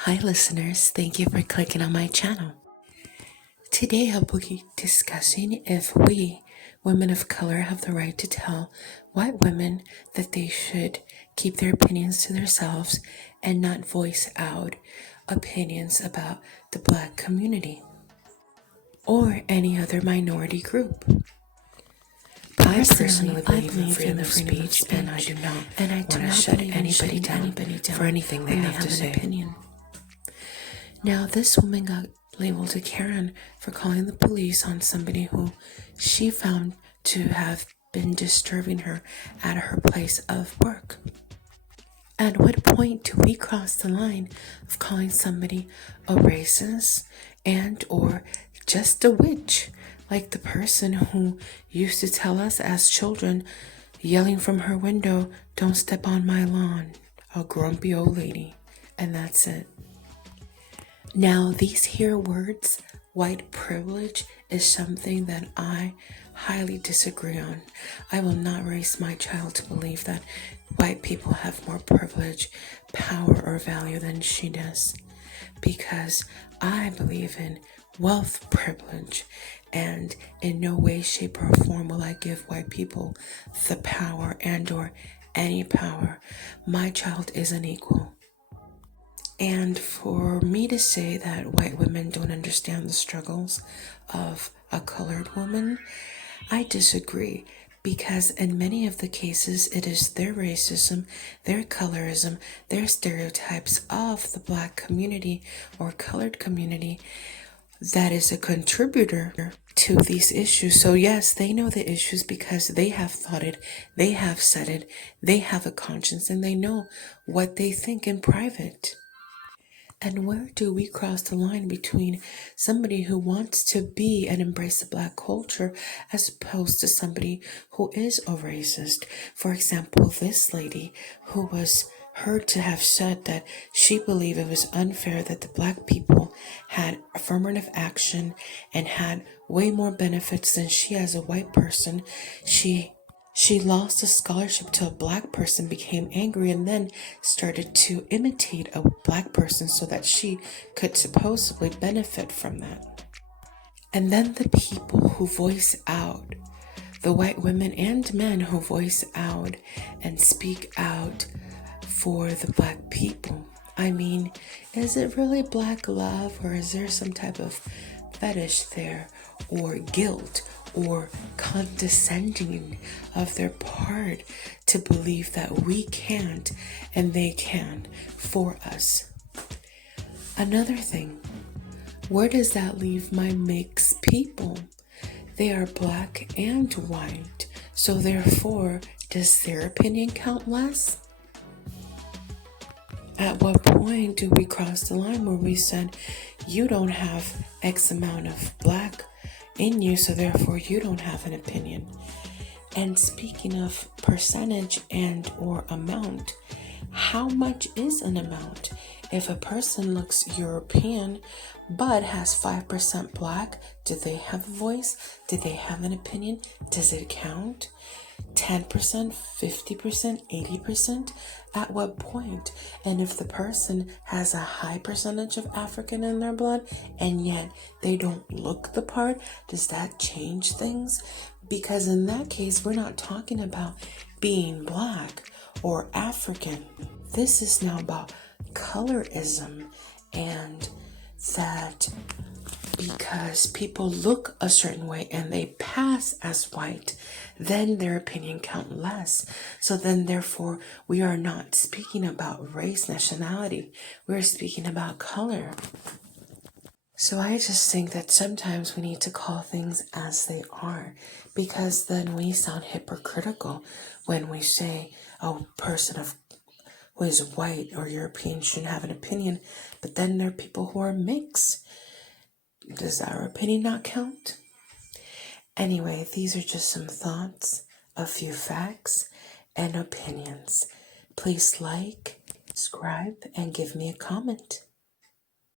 Hi listeners, thank you for clicking on my channel. Today I'll be discussing if we, women of color, have the right to tell white women that they should keep their opinions to themselves and not voice out opinions about the Black community or any other minority group. I personally believe in freedom of speech, and I do not want to shut anybody down for anything they have to say. Now, this woman got labeled a Karen for calling the police on somebody who she found to have been disturbing her at her place of work. At what point do we cross the line of calling somebody a racist and or just a witch, like the person who used to tell us as children, yelling from her window, "Don't step on my lawn," a grumpy old lady, and that's it. Now, these here words, white privilege, is something that I highly disagree on. I will not raise my child to believe that white people have more privilege, power, or value than she does, because I believe in wealth privilege, and in no way, shape, or form will I give white people the power and or any power. My child is an equal. And for me to say that white women don't understand the struggles of a colored woman, I disagree, because in many of the cases, it is their racism, their colorism, their stereotypes of the Black community or colored community that is a contributor to these issues. So yes, they know the issues because they have thought it, they have said it, they have a conscience, and they know what they think in private. And where do we cross the line between somebody who wants to be and embrace the Black culture as opposed to somebody who is a racist? For example, this lady who was heard to have said that she believed it was unfair that the Black people had affirmative action and had way more benefits than she as a white person. She lost a scholarship to a Black person, became angry, and then started to imitate a Black person so that she could supposedly benefit from that. And then the people who voice out, the white women and men who voice out and speak out for the Black people. I mean, is it really Black love, or is there some type of fetish there, or guilt, or condescending of their part to believe that we can't and they can for us? Another thing, where does that leave my mixed people? They are Black and white, so therefore, does their opinion count less? At what point do we cross the line where we said, you don't have X amount of Black in you, so therefore you don't have an opinion? And speaking of percentage and or amount, how much is an amount? If a person looks European but has 5% Black, do they have a voice? Do they have an opinion? Does it count? 10%, 50%, 80%? At what point? And if the person has a high percentage of African in their blood and yet they don't look the part, does that change things? Because in that case, we're not talking about being Black or African. This is now about colorism, and that because people look a certain way and they pass as white, then their opinion count less. So then therefore we are not speaking about race, nationality, we're speaking about color. So I just think that sometimes we need to call things as they are, because then we sound hypocritical when we say a person who is white or European shouldn't have an opinion, but then there are people who are mixed. Does our opinion not count? Anyway, these are just some thoughts, a few facts, and opinions. Please like, subscribe, and give me a comment.